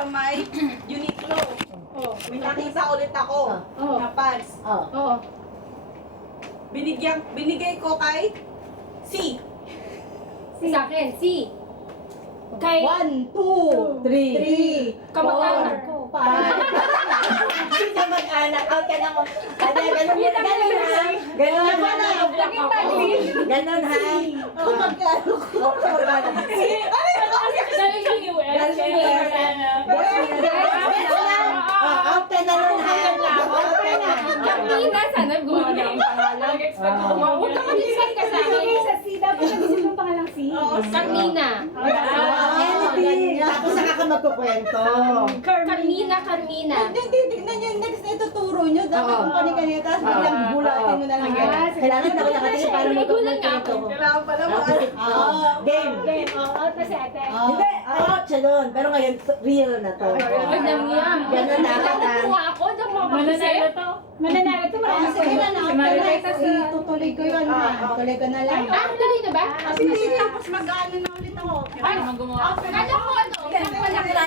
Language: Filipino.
sa may Uniqlo. Oh. May nakita ulit ako Oh. na pants. Oh. Oo. Binigay ko kay C. Sa akin, si. Kay 1, 2, 3, kamag-anak ko. 5. Hindi ka mag-anak. Out ka na mo. Ganun ha. Ganun ha. Ganun ha. Kamag-anak ko. Galing sa US. Out ka na nun ha. Out ka na. Kamina, sana gumawa ng pangalan. Huwag ka mag-isay ka sa akin. Sa C, dapat nag-isip ng pangalang C. Carmina. Anything. Tapos saka ka magkukwento. Carmina. Tignan niyo yung next na ituturo niyo. Dapat Oo. kung kanina-kanina, tapos biglang bulatin mo na lang yan. Kailangan ako nakatingin para magkukwento. Kailangan pala mo. Game. Game, out na si ate. Hindi, out siya doon. Pero ngayon, real na to. Huwag na niya. Ganun dapat ha. Kuha ako, diyan mo Mananalo to. Mananalo to, marami Sige na, Si Margarita, si... tutuloy ko yun ha. Tuloy ko na lang. Ah, tuloy na ba? Kasi hindi tapos mag-ano na ulit ako. Ay, ano ko ano?